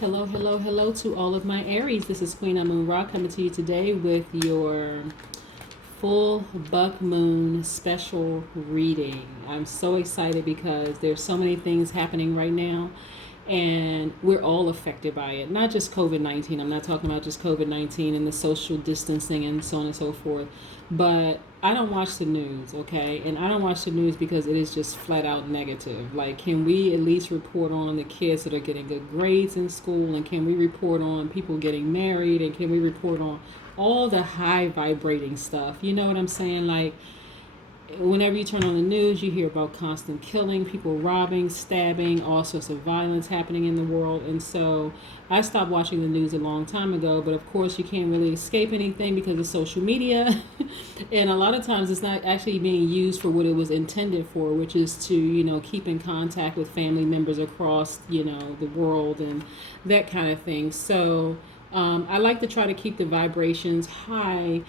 Hello, hello, hello to all of my Aries. This is Queen Amun Ra coming to you today with your full buck moon special reading. I'm so excited because there's so many things happening right now and we're all affected by it. Not just COVID-19. I'm not talking about just COVID-19 and the social distancing and so on and so forth. But I don't watch the news, okay? And I don't watch the news because it is just flat out negative. Like, can we at least report on the kids that are getting good grades in school? And can we report on people getting married? And can we report on all the high vibrating stuff? You know what I'm saying? Like, whenever you turn on the news, you hear about constant killing, people robbing, stabbing, all sorts of violence happening in the world. And so I stopped watching the news a long time ago, but of course you can't really escape anything because of social media. And a lot of times it's not actually being used for what it was intended for, which is to, keep in contact with family members across, the world and that kind of thing. So I like to try to keep the vibrations high.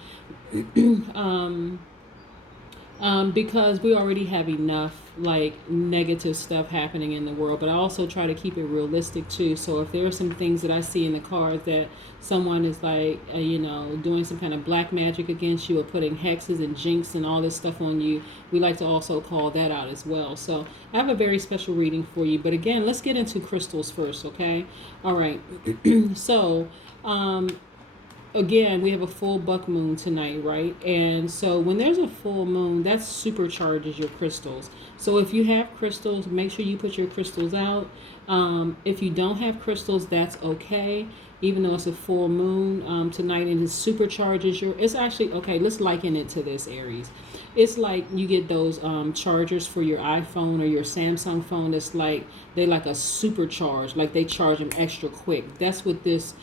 Because we already have enough like negative stuff happening in the world, but I also try to keep it realistic too. So if there are some things that I see in the cards that someone is like doing some kind of black magic against you or putting hexes and jinx and all this stuff on you, we like to also call that out as well. So I have a very special reading for you, but again, let's get into crystals first. Okay, all right. So again, we have a full buck moon tonight, right? And so when there's a full moon, that supercharges your crystals. So if you have crystals, make sure you put your crystals out. If you don't have crystals, that's okay. Even though it's a full moon tonight and it supercharges your, it's actually, okay, let's liken it to this, Aries. It's like you get those chargers for your iPhone or your Samsung phone. It's like, they like a supercharge, like they charge them extra quick. That's what this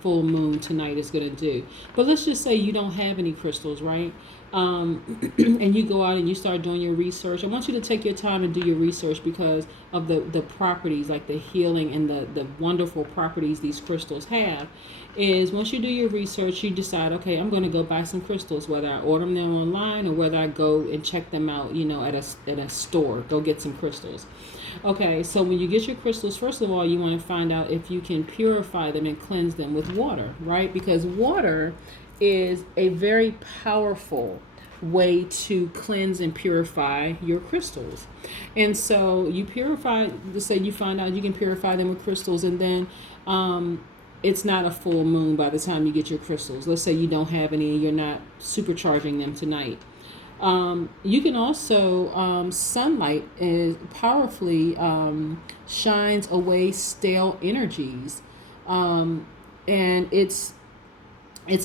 full moon tonight is going to do. But let's just say you don't have any crystals, right? And you go out and you start doing your research. I want you to take your time and do your research because of the properties, like the healing and the wonderful properties these crystals have. Is once you do your research, you decide, okay, I'm going to go buy some crystals, whether I order them online or whether I go and check them out, at a store, go get some crystals. Okay, so when you get your crystals, first of all, you want to find out if you can purify them and cleanse them with water, right? Because water is a very powerful way to cleanse and purify your crystals. And so you purify, let's say you find out you can purify them with crystals, and then it's not a full moon by the time you get your crystals. Let's say you don't have any, you're not supercharging them tonight. You can also, sunlight is powerfully shines away stale energies. And it's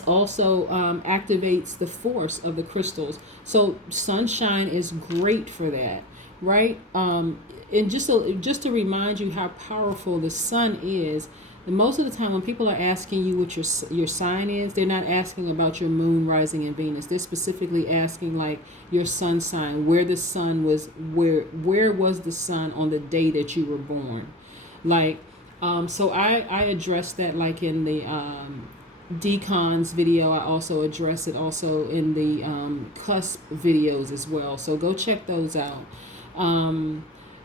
also activates the force of the crystals. So sunshine is great for that, right? And just to remind you how powerful the sun is. And most of the time when people are asking you what your sign is, they're not asking about your moon rising in Venus. They're specifically asking like your sun sign, where the sun was, where was the sun on the day that you were born. Like, so I address that like in the decons video. I also address it also in the cusp videos as well. So go check those out.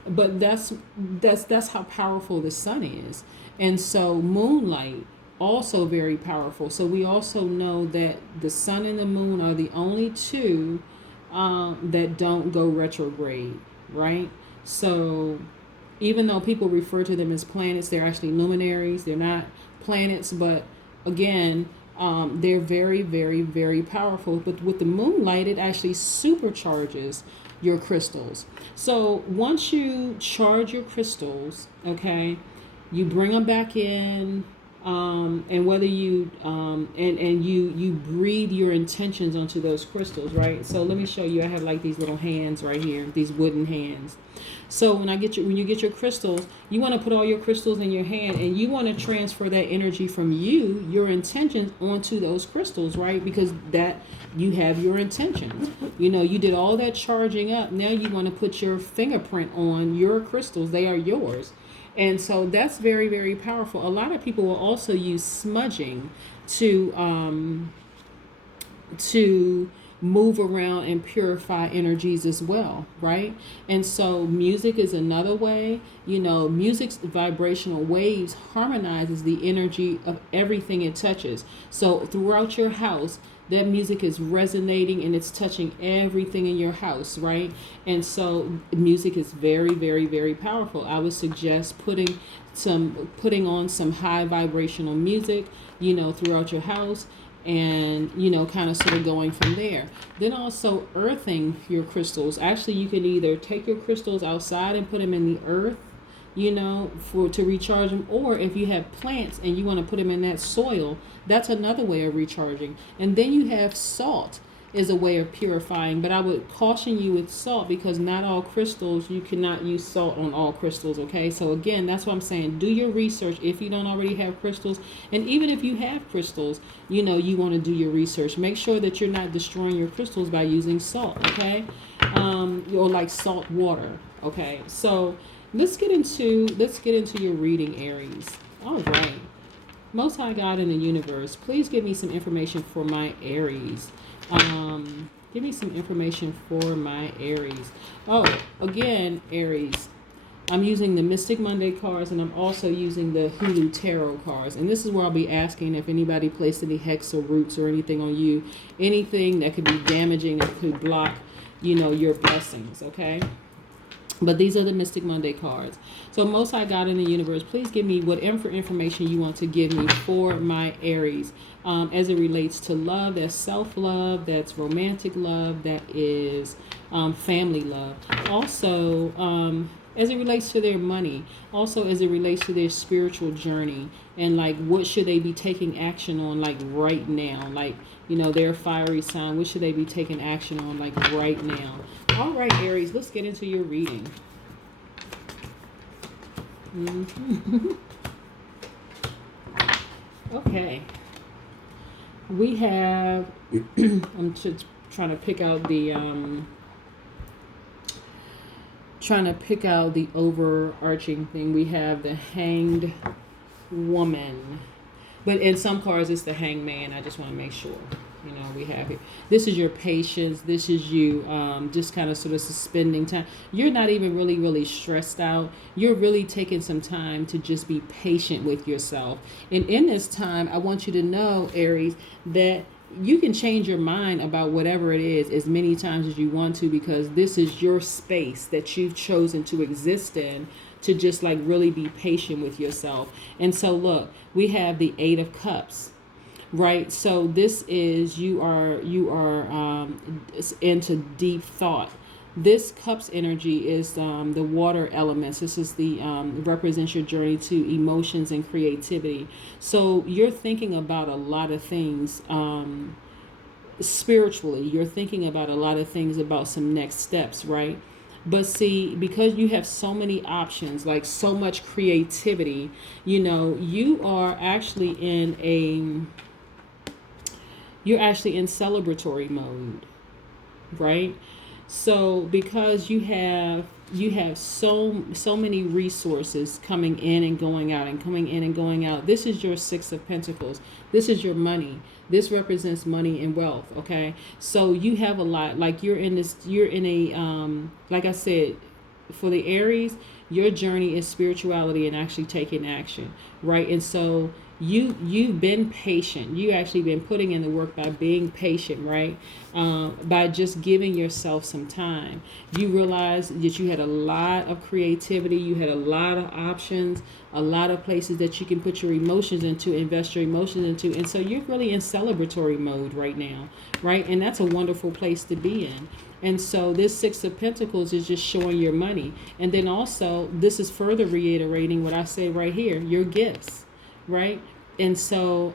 But that's how powerful the sun is. And so moonlight also very powerful. So we also know that the sun and the moon are the only two that don't go retrograde, right? So even though people refer to them as planets, they're actually luminaries. They're not planets, but again, they're very, very, very powerful. But with the moonlight, it actually supercharges your crystals. So once you charge your crystals, okay, you bring them back in, and whether you and you breathe your intentions onto those crystals, right? So let me show you. I have like these little hands right here, these wooden hands. So when you get your crystals, you want to put all your crystals in your hand, and you want to transfer that energy from your intentions onto those crystals, right? Because that you have your intentions. You did all that charging up. Now you want to put your fingerprint on your crystals. They are yours. And so that's very, very powerful. A lot of people will also use smudging to move around and purify energies as well, right? And so music is another way. Music's vibrational waves harmonizes the energy of everything it touches. So throughout your house, that music is resonating and it's touching everything in your house, right? And so music is very, very, very powerful. I would suggest putting on some high vibrational music, throughout your house, and kind of sort of going from there. Then also earthing your crystals. Actually, you can either take your crystals outside and put them in the earth, to recharge them, or if you have plants and you want to put them in that soil, that's another way of recharging. And then you have salt is a way of purifying, but I would caution you with salt, because not all crystals, you cannot use salt on all crystals, okay? So again, that's what I'm saying. Do your research if you don't already have crystals, and even if you have crystals, you want to do your research. Make sure that you're not destroying your crystals by using salt, okay? Or like salt water, okay? So let's get into your reading, Aries. All right. Most High God in the universe, please give me some information for my Aries. Give me some information for my Aries. Oh, again, Aries, I'm using the Mystic Monday cards, and I'm also using the Hulu Tarot cards. And this is where I'll be asking if anybody placed any hex or roots or anything on you, anything that could be damaging, that could block, your blessings, okay? But these are the Mystic Monday cards. So Most High God in the universe, please give me whatever information you want to give me for my Aries, as it relates to love. That's self-love, that's romantic love, that is family love. Also, as it relates to their money, also as it relates to their spiritual journey, and like what should they be taking action on, like right now, like they're a fiery sign. What should they be taking action on, like right now? All right, Aries, let's get into your reading. Okay, we have. I'm just trying to pick out the overarching thing. We have the Hanged Woman, but in some cards it's the Hanged Man. I just want to make sure we have here. This is your patience. This is you just kind of sort of suspending time. You're not even really stressed out. You're really taking some time to just be patient with yourself. And in this time, I want you to know, Aries, that you can change your mind about whatever it is as many times as you want to, because this is your space that you've chosen to exist in, to just like really be patient with yourself. And so look, we have the Eight of Cups, right? So this is you are into deep thought. This Cups energy is the water elements. This is the represents your journey to emotions and creativity. So you're thinking about a lot of things spiritually. You're thinking about a lot of things, about some next steps, right? But see, because you have so many options, like so much creativity, you are actually you're actually in celebratory mode, right? So because you have so many resources coming in and going out and coming in and going out. This is your Six of Pentacles. This is your money. This represents money and wealth, okay? So you have a lot, like you're in a like I said, for the Aries, your journey is spirituality and actually taking action, right? And so you've been patient. You actually been putting in the work by being patient, right? By just giving yourself some time. You realize that you had a lot of creativity. You had a lot of options, a lot of places that you can put your emotions into, invest your emotions into. And so you're really in celebratory mode right now, right? And that's a wonderful place to be in. And so this Six of Pentacles is just showing your money. And then also, this is further reiterating what I say right here, your gifts, right? And so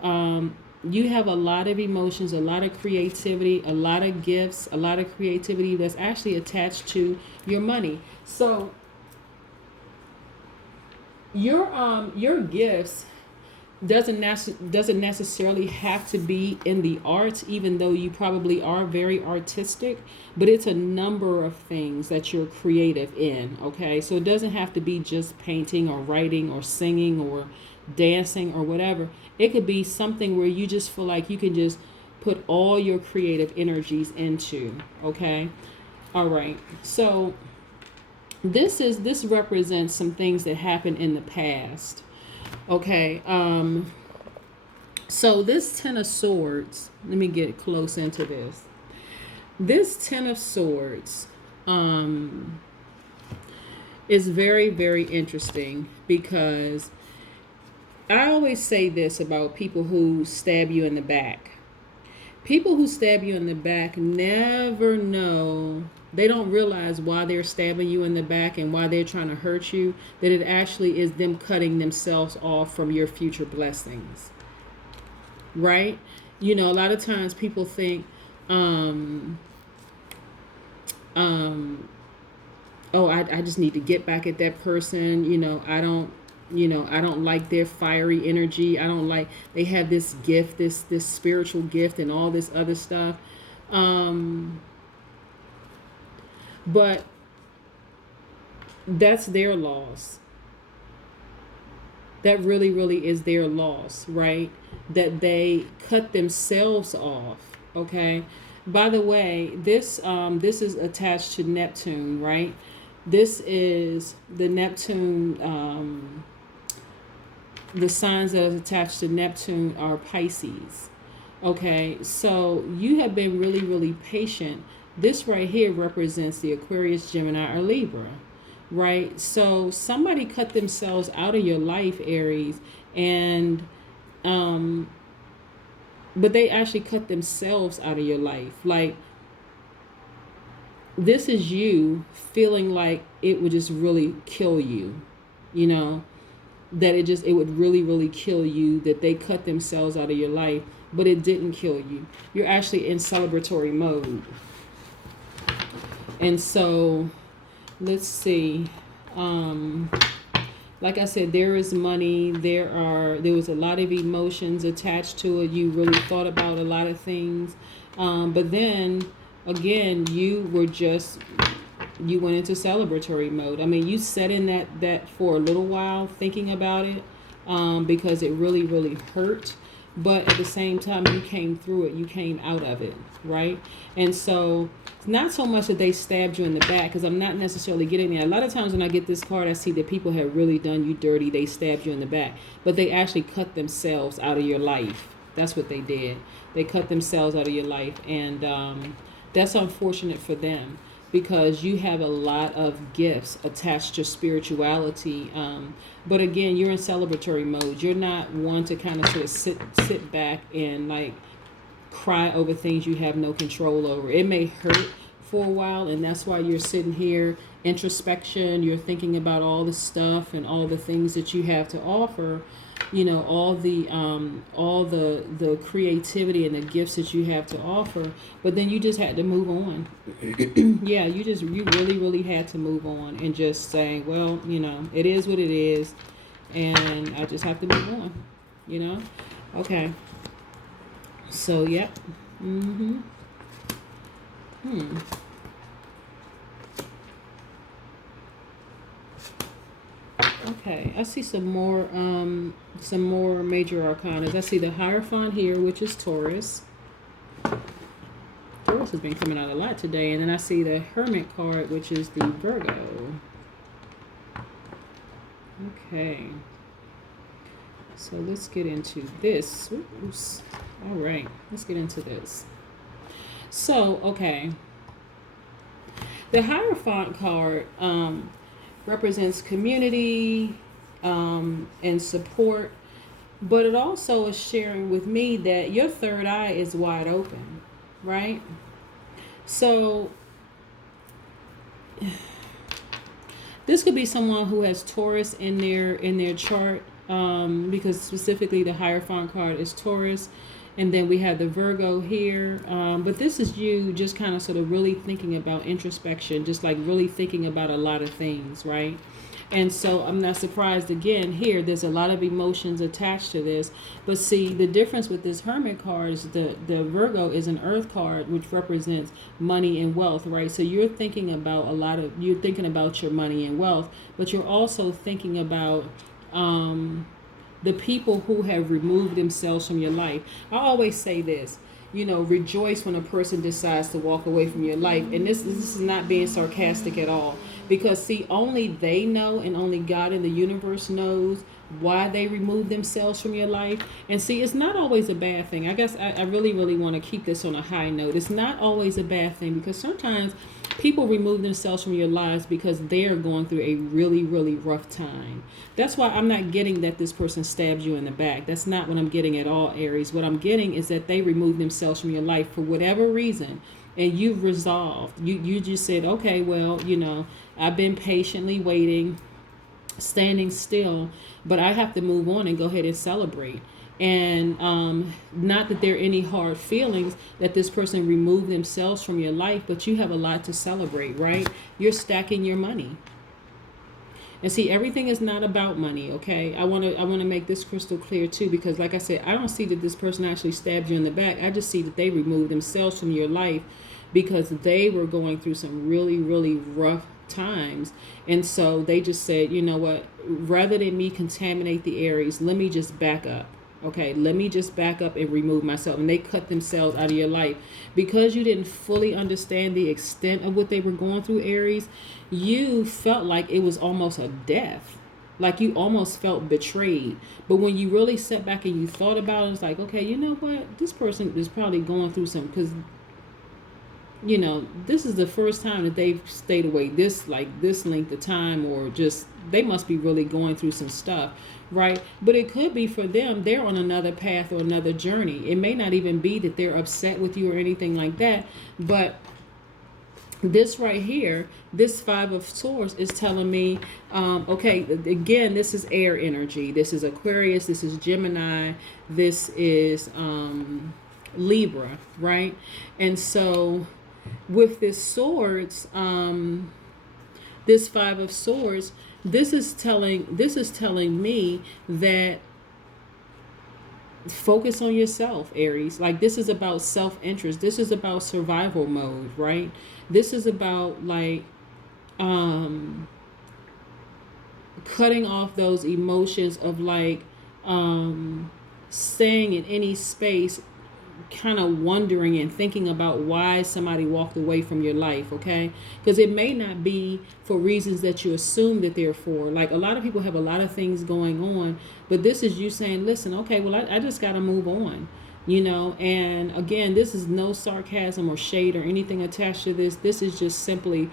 you have a lot of emotions, a lot of creativity, a lot of gifts, a lot of creativity that's actually attached to your money. So your gifts doesn't necessarily have to be in the arts, even though you probably are very artistic, but it's a number of things that you're creative in, okay? So it doesn't have to be just painting or writing or singing or dancing or whatever. It could be something where you just feel like you can just put all your creative energies into. Okay. All right. So this represents some things that happened in the past. Okay. So this Ten of Swords, let me get close into this. This Ten of Swords is very, very interesting, because I always say this about people who stab you in the back. People who stab you in the back never know, they don't realize why they're stabbing you in the back and why they're trying to hurt you, that it actually is them cutting themselves off from your future blessings. Right? You know, a lot of times people think, oh, I just need to get back at that person. I don't like their fiery energy. I don't like, they have this gift, this spiritual gift and all this other stuff. But that's their loss. That really, really is their loss, right? That they cut themselves off. Okay. By the way, this is attached to Neptune, right? This is the Neptune. The signs that are attached to Neptune are Pisces. Okay, so you have been really, really patient. This right here represents the Aquarius, Gemini, or Libra. Right? So somebody cut themselves out of your life, Aries, and but they actually cut themselves out of your life. Like, this is you feeling like it would just really kill you, that it would really, really kill you, that they cut themselves out of your life, but it didn't kill you. You're actually in celebratory mode. And so let's see. Like I said, there is money. There was a lot of emotions attached to it. You really thought about a lot of things. But then again, you went into celebratory mode. I mean, you sat in that for a little while thinking about it, because it really, really hurt. But at the same time, you came through it. You came out of it, right? And so it's not so much that they stabbed you in the back, because I'm not necessarily getting there. A lot of times when I get this card, I see that people have really done you dirty. They stabbed you in the back, but they actually cut themselves out of your life. That's what they did. They cut themselves out of your life, and that's unfortunate for them, because you have a lot of gifts attached to spirituality. But again, you're in celebratory mode. You're not one to kind of sort of sit back and like cry over things you have no control over. It may hurt for a while, and that's why you're sitting here, introspection. You're thinking about all the stuff and all the things that you have to offer. All the creativity and the gifts that you have to offer, but then you just had to move on. Yeah, you really, really had to move on and just say, well, it is what it is, and I just have to move on. Okay. So yeah. Okay, I see some more major arcanas. I see the Hierophant here, which is Taurus. Taurus has been coming out a lot today. And then I see the Hermit card, which is the Virgo. Okay. So let's get into this. Oops. All right, let's get into this. So, okay. The Hierophant card represents community and support, but it also is sharing with me that your third eye is wide open, right? So this could be someone who has Taurus in their chart, because specifically the Hierophant card is Taurus. And then we have the Virgo here. But this is you just kind of sort of really thinking about introspection, just like really thinking about a lot of things, right? And so I'm not surprised, again, here, there's a lot of emotions attached to this. But see, the difference with this Hermit card is the Virgo is an earth card, which represents money and wealth, right? So you're thinking about you're thinking about your money and wealth, but you're also thinking about the people who have removed themselves from your life. I always say this. rejoice when a person decides to walk away from your life. And this is not being sarcastic at all, because see, only they know, and only God in the universe knows why they remove themselves from your life. And see, it's not always a bad thing. I guess I really, really want to keep this on a high note. It's not always a bad thing, because sometimes people remove themselves from your lives because they're going through a really, really rough time. That's why I'm not getting that this person stabbed you in the back. That's not what I'm getting at all, Aries. What I'm getting is that they removed themselves from your life for whatever reason, and you've resolved. You just said, okay, well, I've been patiently waiting, standing still, but I have to move on and go ahead and celebrate. And not that there are any hard feelings that this person removed themselves from your life, but you have a lot to celebrate, right? You're stacking your money. And see, everything is not about money, okay? I want to make this crystal clear too, because like I said, I don't see that this person actually stabbed you in the back. I just see that they removed themselves from your life because they were going through some really, really rough times. And so they just said, you know what, rather than me contaminate the Aries, let me just back up. Okay, let me just back up and remove myself. And they cut themselves out of your life because you didn't fully understand the extent of what they were going through, Aries. You felt like it was almost a death, like you almost felt betrayed. But when you really sat back and you thought about it, it's like, okay, you know what, this person is probably going through something, because this is the first time that they've stayed away this length of time, or just they must be really going through some stuff, right? But it could be for them, they're on another path or another journey. It may not even be that they're upset with you or anything like that, but this right here, this Five of Swords is telling me, okay, again, this is air energy. This is Aquarius, this is Gemini, this is Libra, right? And so with this swords, this Five of Swords, this is telling me that focus on yourself, Aries. Like, this is about self-interest. This is about survival mode, right? This is about like cutting off those emotions of like staying in any space, kind of wondering and thinking about why somebody walked away from your life, okay? Because it may not be for reasons that you assume that they're for. Like, a lot of people have a lot of things going on, but this is you saying, listen, okay, well, I just got to move on, and again, this is no sarcasm or shade or anything attached to this. This is just simply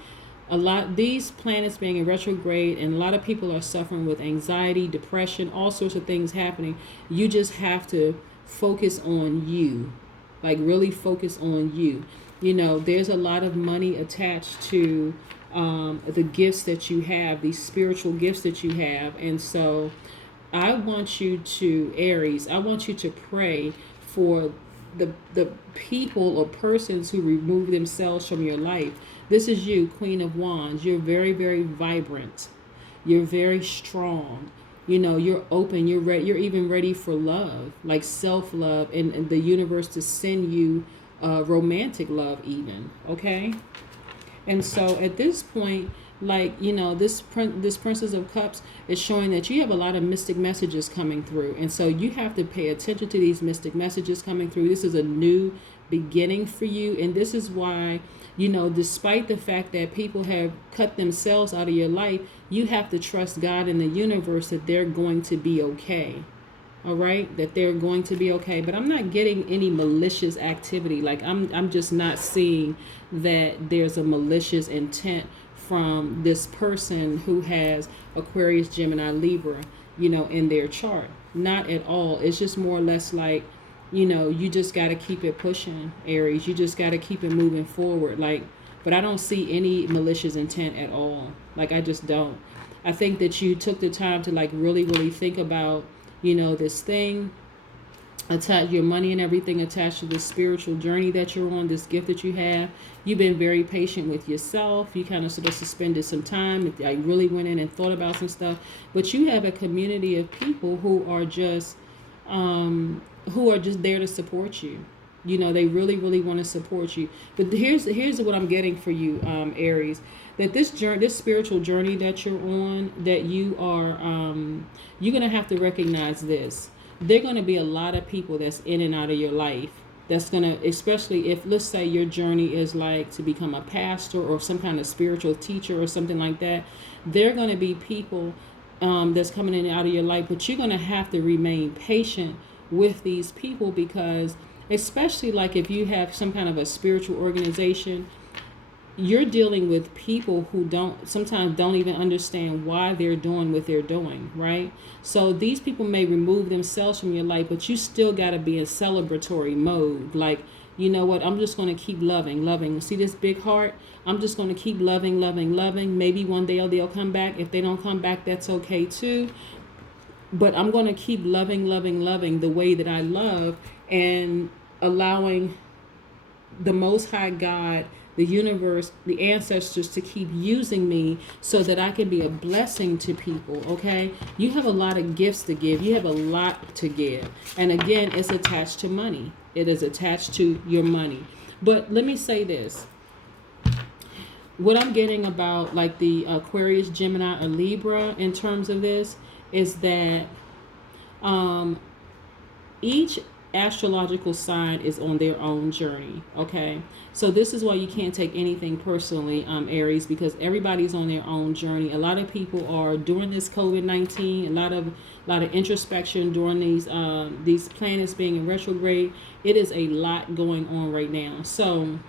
these planets being in retrograde, and a lot of people are suffering with anxiety, depression, all sorts of things happening. You just have to focus on you, like really focus on you. There's a lot of money attached to the gifts that you have, these spiritual gifts that you have. And so I want you to, Aries, I want you to pray for the people or persons who remove themselves from your life. This is you, Queen of Wands. You're very, very vibrant. You're very strong. You're open, you're ready, you're even ready for love, like self-love, and the universe to send you romantic love even, okay? And so at this point, like, this Princess of Cups is showing that you have a lot of mystic messages coming through. And so you have to pay attention to these mystic messages coming through. This is a new beginning for you. And this is why, despite the fact that people have cut themselves out of your life, you have to trust God and the universe that they're going to be okay. All right, that they're going to be okay. But I'm not getting any malicious activity. Like, I'm just not seeing that there's a malicious intent from this person who has Aquarius, Gemini, Libra, in their chart. Not at all. It's just more or less like, you just got to keep it pushing, Aries. You just got to keep it moving forward. Like, but I don't see any malicious intent at all. Like, I just don't. I think that you took the time to like really, really think about, this thing, attach your money and everything attached to this spiritual journey that you're on, this gift that you have. You've been very patient with yourself. You kind of sort of suspended some time. I really went in and thought about some stuff. But you have a community of people who are just there to support you. They really, really want to support you. But here's what I'm getting for you, Aries. That this spiritual journey that you're on, that you are, you're going to have to recognize this. There are going to be a lot of people that's in and out of your life. that's going to, especially if, let's say your journey is like to become a pastor or some kind of spiritual teacher or something like that. There are going to be people that's coming in and out of your life, but you're going to have to remain patient with these people, because especially like if you have some kind of a spiritual organization, you're dealing with people who sometimes don't even understand why they're doing what they're doing, right? So these people may remove themselves from your life, but you still got to be in celebratory mode. Like, you know what? I'm just going to keep loving. See this big heart? I'm just going to keep loving. Maybe one day they'll come back. If they don't come back, that's okay too. But I'm going to keep loving the way that I love, and allowing the Most High God, the universe, the ancestors to keep using me so that I can be a blessing to people, okay? You have a lot of gifts to give. You have a lot to give. And again, it's attached to money. It is attached to your money. But let me say this. What I'm getting about like the Aquarius, Gemini, or Libra in terms of this is that each astrological sign is on their own journey, okay? So this is why you can't take anything personally, Aries, because everybody's on their own journey. A lot of people are during this COVID-19, a lot of introspection during these planets being in retrograde. It is a lot going on right now. So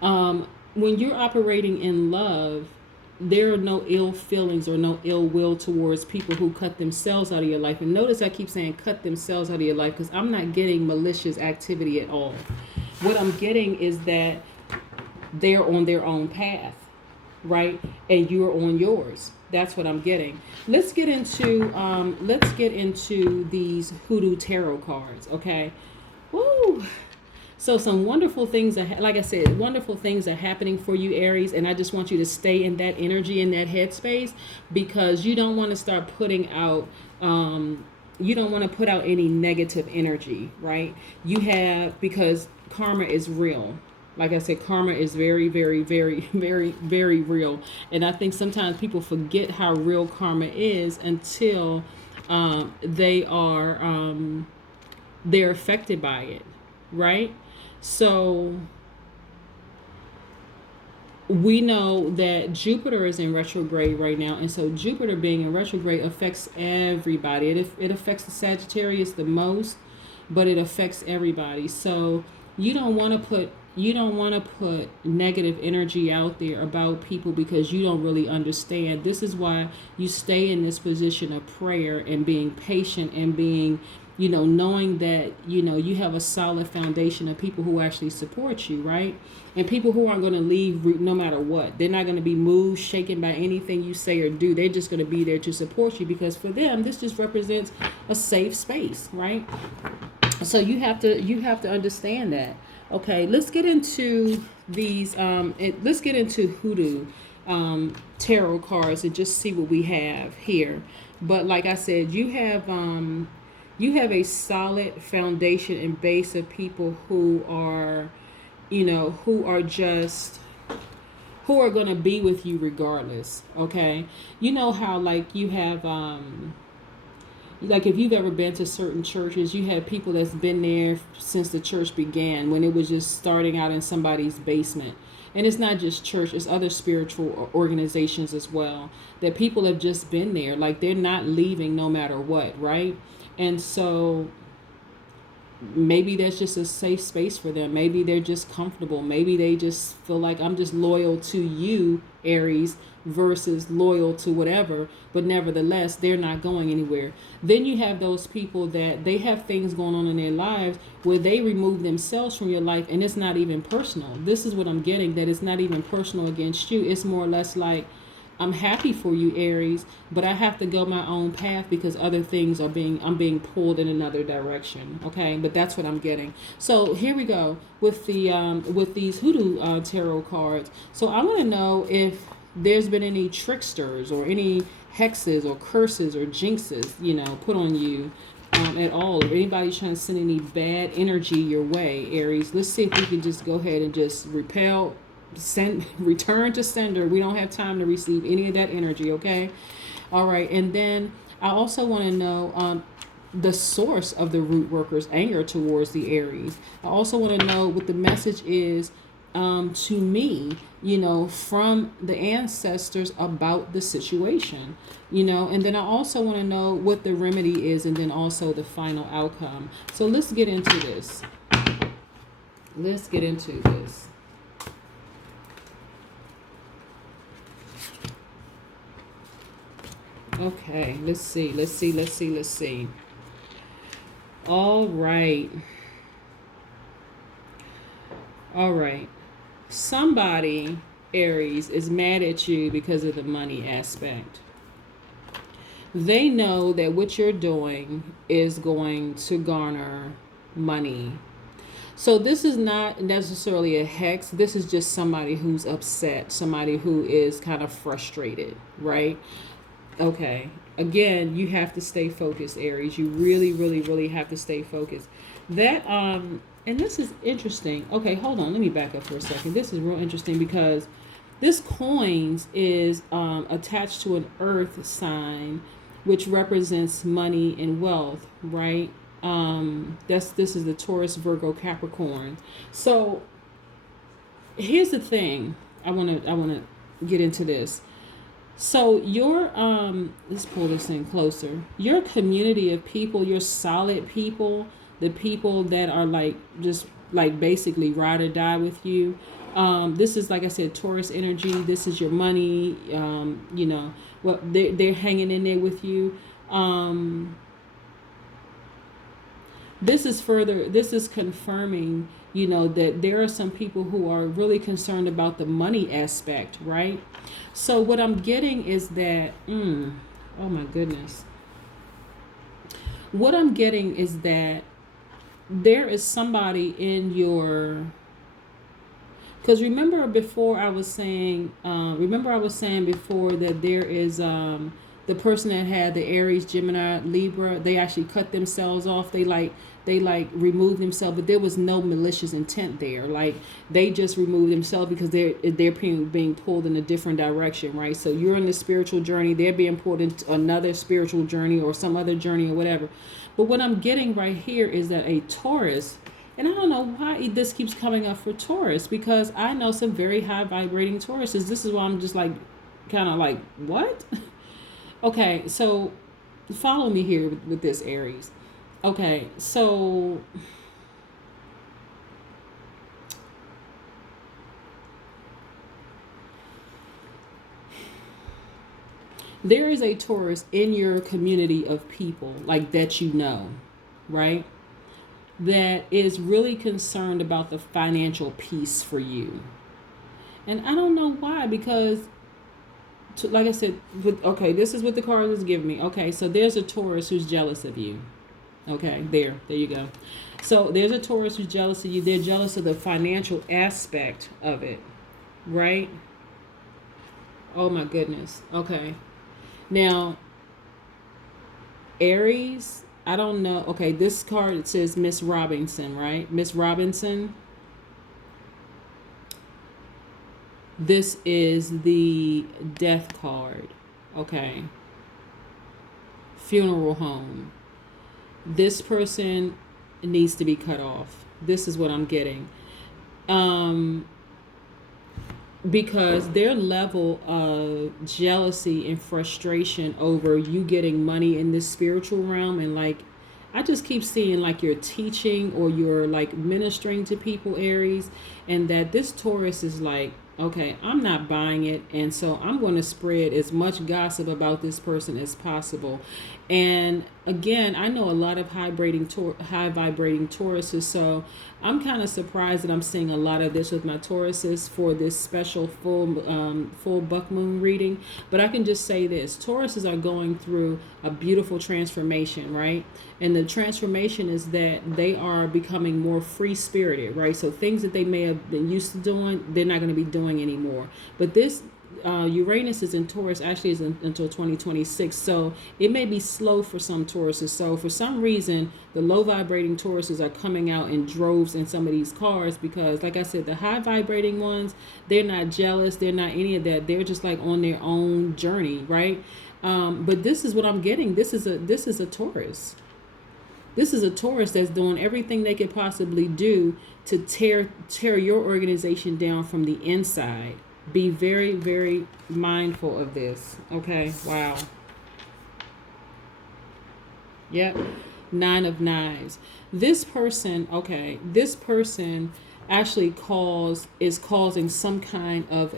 when you're operating in love, there are no ill feelings or no ill will towards people who cut themselves out of your life. And notice I keep saying cut themselves out of your life, because I'm not getting malicious activity at all. What I'm getting is that they're on their own path, right? And you're on yours. That's what I'm getting. Let's get into these hoodoo tarot cards, okay? Woo! So some wonderful things, like I said, wonderful things are happening for you, Aries. And I just want you to stay in that energy, in that headspace, because you don't want to start putting out, you don't want to put out any negative energy, right? Because karma is real. Like I said, karma is very, very, very, very, very real. And I think sometimes people forget how real karma is until they're affected by it, right? So we know that Jupiter is in retrograde right now, and so Jupiter being in retrograde affects everybody. It affects the Sagittarius the most, but it affects everybody. So you don't want to put negative energy out there about people, because you don't really understand. This is why you stay in this position of prayer and being patient and being, knowing that, you have a solid foundation of people who actually support you, right? And people who aren't going to leave no matter what. They're not going to be moved, shaken by anything you say or do. They're just going to be there to support you, because for them, this just represents a safe space, right? So you have to understand that. Okay, let's get into these. Let's get into hoodoo tarot cards and just see what we have here. But like I said, you have a solid foundation and base of people who are, who are going to be with you regardless. Okay, you know how like you have like if you've ever been to certain churches, you have people that's been there since the church began, when it was just starting out in somebody's basement. And it's not just church, it's other spiritual organizations as well, that people have just been there. Like they're not leaving no matter what, right? And so maybe that's just a safe space for them. Maybe they're just comfortable. Maybe they just feel like, I'm just loyal to you, Aries, versus loyal to whatever, but nevertheless they're not going anywhere. Then you have those people that they have things going on in their lives where they remove themselves from your life, and it's not even personal. This is what I'm getting, that it's not even personal against you. It's more or less like, I'm happy for you, Aries, but I have to go my own path because other things I'm being pulled in another direction. Okay, but that's what I'm getting. So here we go with these hoodoo tarot cards. So I want to know if there's been any tricksters or any hexes or curses or jinxes, put on you at all. If anybody's trying to send any bad energy your way, Aries, let's see if we can just go ahead and just return to sender. We don't have time to receive any of that energy. Okay, all right. And then I also want to know the source of the root worker's anger towards the Aries. I also want to know what the message is to me, from the ancestors about the situation, and then I also want to know what the remedy is, and then also the final outcome. So let's get into this. Okay, let's see. All right. Somebody, Aries, is mad at you because of the money aspect. They know that what you're doing is going to garner money. So this is not necessarily a hex. This is just somebody who's upset, somebody who is kind of frustrated, right? Okay. Again, you have to stay focused, Aries. You really, really, really have to stay focused. And this is interesting. Okay, hold on. Let me back up for a second. This is real interesting because this coins is attached to an earth sign, which represents money and wealth, right? This is the Taurus, Virgo, Capricorn. So here's the thing. I wanna get into this. So your let's pull this in closer. Your community of people, your solid people, the people that are just basically ride or die with you. This is, like I said, Taurus energy. This is your money. They're hanging in there with you. This is confirming, that there are some people who are really concerned about the money aspect, right? So what I'm getting is that, oh my goodness. What I'm getting is that there is somebody in your, because remember I was saying before that there is the person that had the Aries, Gemini, Libra, they actually cut themselves off. They removed themselves, but there was no malicious intent there. They just removed themselves because they're being pulled in a different direction, right? So you're in the spiritual journey, they're being pulled into another spiritual journey or some other journey or whatever. But what I'm getting right here is that a Taurus, and I don't know why this keeps coming up for Taurus, because I know some very high vibrating Tauruses. This is why I'm just what? Okay, so follow me here with this, Aries. Okay, so there is a Taurus in your community of people that right? That is really concerned about the financial piece for you. And I don't know why, because like I said, this is what the card is giving me. Okay, so there's a Taurus who's jealous of you. Okay, there you go. So there's a Taurus who's jealous of you. They're jealous of the financial aspect of it, right? Oh my goodness. Okay. Now, Aries, I don't know. Okay, this card, it says Miss Robinson, right? Miss Robinson. This is the death card. Okay. Funeral home. This person needs to be cut off. This is what I'm getting. Because their level of jealousy and frustration over you getting money in this spiritual realm, and I just keep seeing you're teaching or you're ministering to people, Aries, and that this Taurus is okay, I'm not buying it, and so I'm going to spread as much gossip about this person as possible. And again, I know a lot of high vibrating Tauruses, so I'm kind of surprised that I'm seeing a lot of this with my Tauruses for this special full buck moon reading. But I can just say this: Tauruses are going through a beautiful transformation, right? And the transformation is that they are becoming more free spirited, right? So things that they may have been used to doing, they're not going to be doing anymore. But this Uranus is in Taurus, actually is until 2026, so it may be slow for some Tauruses. So for some reason, the low vibrating Tauruses are coming out in droves in some of these cards, because like I said, the high vibrating ones, they're not jealous, they're not any of that, they're just on their own journey, right? But this is what I'm getting. This is a Taurus. This is a Taurus that's doing everything they could possibly do to tear your organization down from the inside. Be very, very mindful of this. Okay. Wow. Yep. Nine of Knives. This person, okay, this person actually is causing some kind of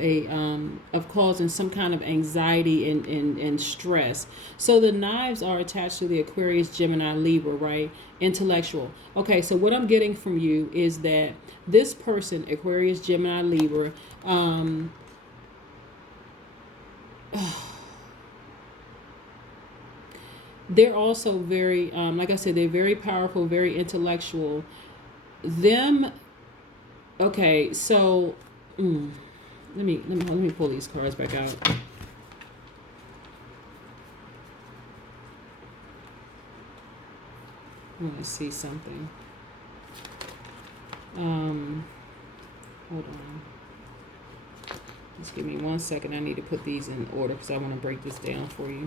causing some kind of anxiety and stress. So the knives are attached to the Aquarius, Gemini, Libra, right? Intellectual. Okay, so what I'm getting from you is that this person, Aquarius, Gemini, Libra, they're also very, like I said, they're very powerful, very intellectual. Them, okay, so let me pull these cards back out. I want to see something. Hold on. Just give me 1 second. I need to put these in order because I want to break this down for you.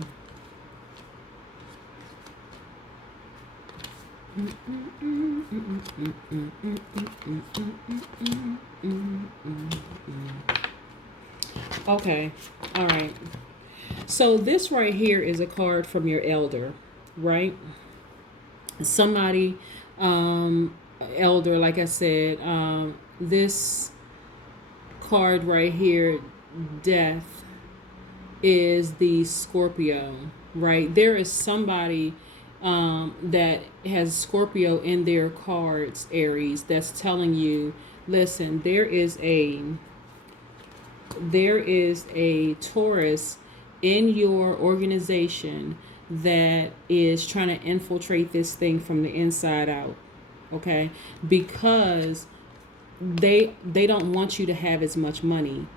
Okay, all right. So this right here is a card from your elder, right? Somebody, elder, like I said, this card right here, death, is the Scorpio, right? There is somebody that has Scorpio in their cards, Aries, that's telling you, listen, there is a Taurus in your organization that is trying to infiltrate this thing from the inside out. Okay, because they don't want you to have as much money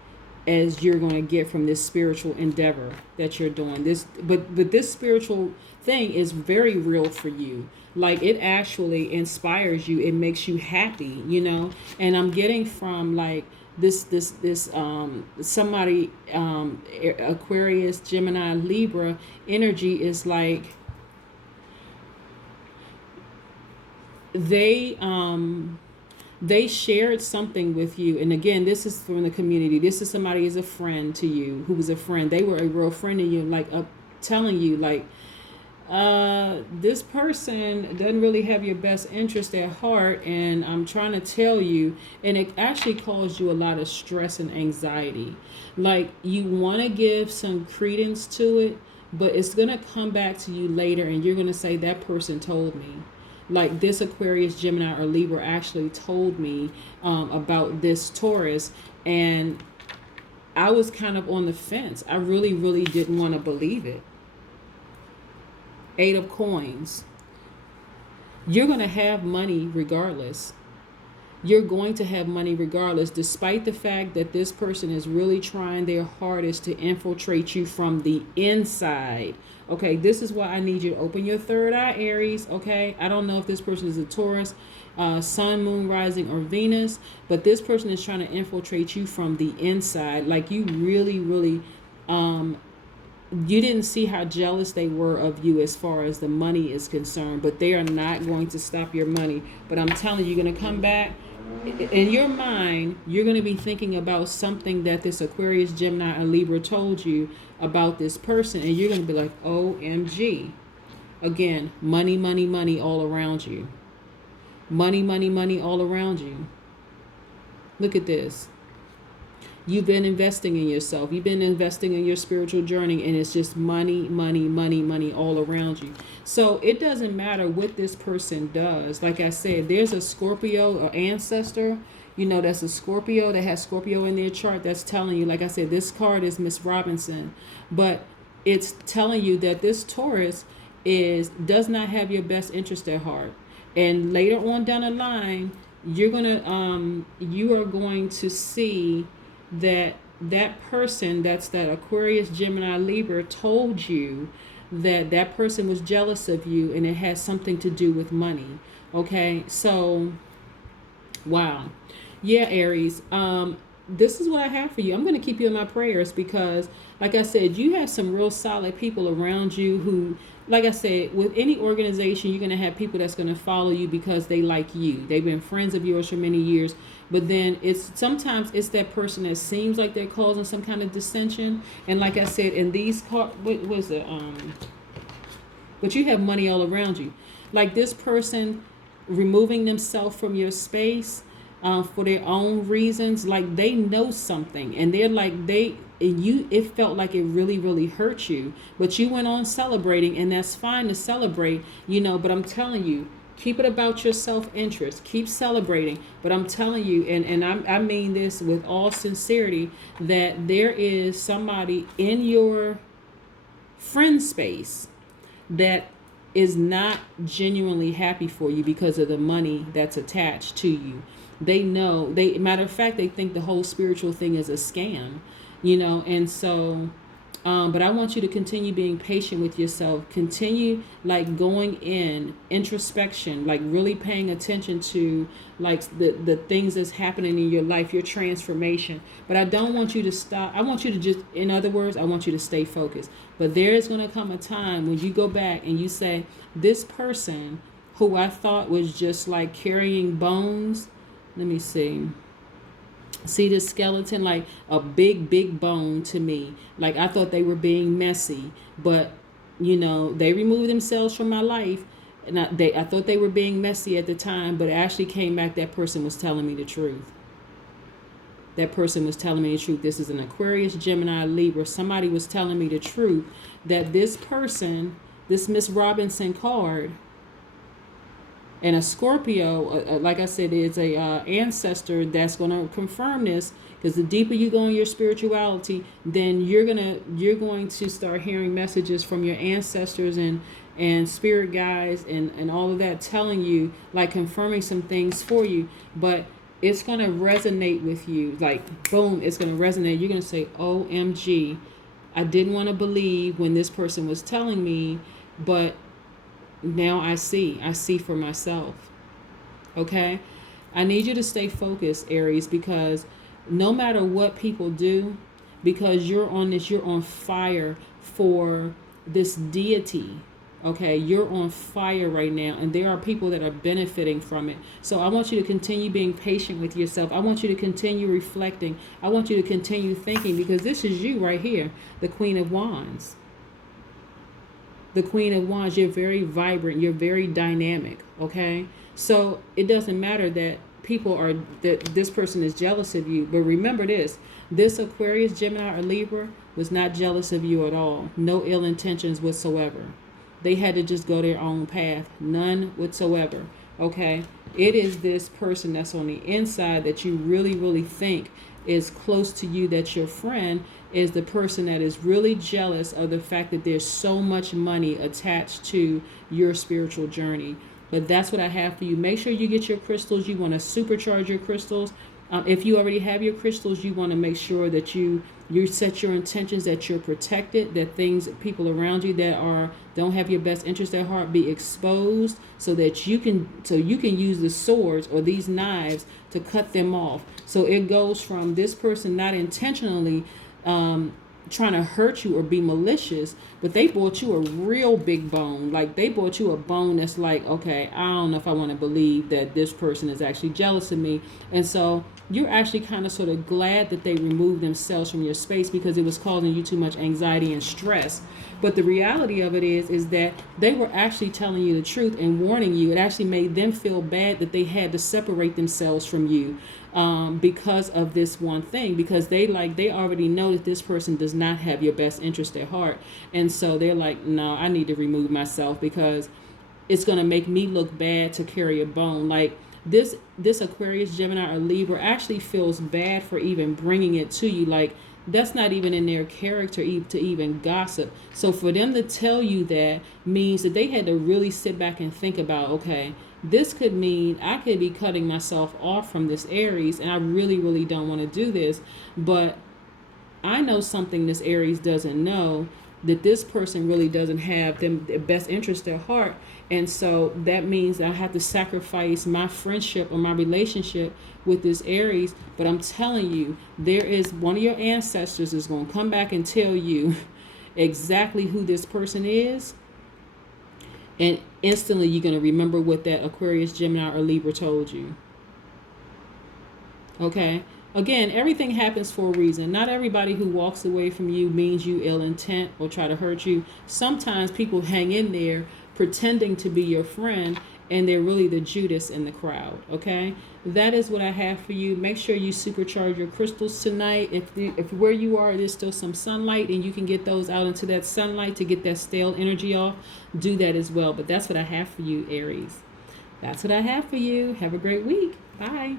as you're going to get from this spiritual endeavor that you're doing. But this spiritual thing is very real for you. Like, it actually inspires you. It makes you happy, And I'm getting from like this somebody, Aquarius, Gemini, Libra energy is like they shared something with you. And again, this is from the community. This is somebody is a friend to you, who was a friend. They were a real friend to you, like telling you like, this person doesn't really have your best interest at heart, and I'm trying to tell you, and it actually caused you a lot of stress and anxiety. Like, you want to give some credence to it, but it's going to come back to you later, and you're going to say, that person told me. Like, this Aquarius, Gemini, or Libra actually told me about this Taurus, and I was kind of on the fence. I really, really didn't want to believe it. Eight of Coins. You're going to have money regardless. You're going to have money regardless, despite the fact that this person is really trying their hardest to infiltrate you from the inside. Okay, this is why I need you to open your third eye, Aries. Okay, I don't know if this person is a Taurus, Sun, Moon, Rising, or Venus, but this person is trying to infiltrate you from the inside. Like, you really, really, you didn't see how jealous they were of you as far as the money is concerned, but they are not going to stop your money. But I'm telling you, you're going to come back. In your mind, you're going to be thinking about something that this Aquarius, Gemini, and Libra told you about this person, and you're going to be like, OMG. Again, money, money, money all around you. Money, money, money all around you. Look at this. You've been investing in yourself. You've been investing in your spiritual journey, and it's just money, money, money, money all around you. So it doesn't matter what this person does. Like I said, there's a Scorpio or ancestor, that's a Scorpio that has Scorpio in their chart that's telling you, like I said, this card is Miss Robinson, but it's telling you that this Taurus does not have your best interest at heart. And later on down the line, you are going to see that person, that's that Aquarius, Gemini, Libra, told you that person was jealous of you, and it has something to do with money. Okay, so wow. Yeah, Aries, this is what I have for you. I'm going to keep you in my prayers because, like I said, you have some real solid people around you who like I said, with any organization, you're going to have people that's going to follow you because they like you. They've been friends of yours for many years. But then sometimes it's that person that seems like they're causing some kind of dissension. And like I said, in these what was it? But you have money all around you. Like this person removing themselves from your space for their own reasons, like they know something, and they're like it felt like it really hurt you, but you went on celebrating, and that's fine to celebrate, but I'm telling you, keep it about your self-interest, keep celebrating. But I'm telling you, and I mean this with all sincerity, that there is somebody in your friend space that is not genuinely happy for you because of the money that's attached to you. They know, matter of fact, they think the whole spiritual thing is a scam, and so but I want you to continue being patient with yourself. Continue like going in introspection, like really paying attention to like the things that's happening in your life, your transformation. But I don't want you to stop. I want you to just, in other words, I want you to stay focused. But there is going to come a time when you go back and you say, this person who I thought was just like carrying bones, let me see this skeleton, like a big bone to me. Like I thought they were being messy, but they removed themselves from my life, and I thought they were being messy at the time, but it actually came back, that person was telling me the truth. That person was telling me the truth. This is an Aquarius, Gemini, Libra. Somebody was telling me the truth, that this person, this Miss Robinson card, and a Scorpio, like I said, is a ancestor that's going to confirm this, because the deeper you go in your spirituality, then you're going to start hearing messages from your ancestors and spirit guides and all of that, telling you, like confirming some things for you. But it's going to resonate with you, like boom, it's going to resonate. You're going to say, OMG, I didn't want to believe when this person was telling me, but now I see for myself. Okay? I need you to stay focused, Aries, because no matter what people do, because you're on fire for this deity. Okay? You're on fire right now, and there are people that are benefiting from it. So I want you to continue being patient with yourself. I want you to continue reflecting. I want you to continue thinking, because this is you right here, the Queen of Wands. The Queen of Wands, you're very vibrant, you're very dynamic, okay? So it doesn't matter that that this person is jealous of you, but remember this Aquarius, Gemini, or Libra was not jealous of you at all. No ill intentions whatsoever. They had to just go their own path, none whatsoever, okay? It is this person that's on the inside that you really think is close to you, that your friend is the person that is really jealous of the fact that there's so much money attached to your spiritual journey. But that's what I have for you. Make sure you get your crystals. You want to supercharge your crystals. If you already have your crystals, you want to make sure that you set your intentions, that you're protected, that people around you that don't have your best interest at heart be exposed, so that you can use the swords or these knives to cut them off. So it goes from this person not intentionally trying to hurt you or be malicious, but they bought you a real big bone. Like they bought you a bone that's like, okay, I don't know if I want to believe that this person is actually jealous of me. And so you're actually kind of sort of glad that they removed themselves from your space, because it was causing you too much anxiety and stress. But the reality of it is that they were actually telling you the truth and warning you. It actually made them feel bad that they had to separate themselves from you because of this one thing, because they already know that this person does not have your best interest at heart. And so they're like, no, I need to remove myself, because it's going to make me look bad to carry a bone. Like this Aquarius, Gemini, or Libra actually feels bad for even bringing it to you. Like that's not even in their character to even gossip. So for them to tell you that means that they had to really sit back and think about, okay, this could mean I could be cutting myself off from this Aries, and I really don't want to do this. But I know something this Aries doesn't know, that this person really doesn't have their best interest at heart. And so that means I have to sacrifice my friendship or my relationship with this Aries. But I'm telling you, there is one of your ancestors is going to come back and tell you exactly who this person is. And instantly you're going to remember what that Aquarius, Gemini, or Libra told you. Okay? Again, everything happens for a reason. Not everybody who walks away from you means you ill intent or try to hurt you. Sometimes people hang in there pretending to be your friend, and they're really the Judas in the crowd. Okay? That is what I have for you. Make sure you supercharge your crystals tonight. If where you are there's still some sunlight and you can get those out into that sunlight to get that stale energy off, do that as well. But that's what I have for you, Aries. That's what I have for you. Have a great week. Bye.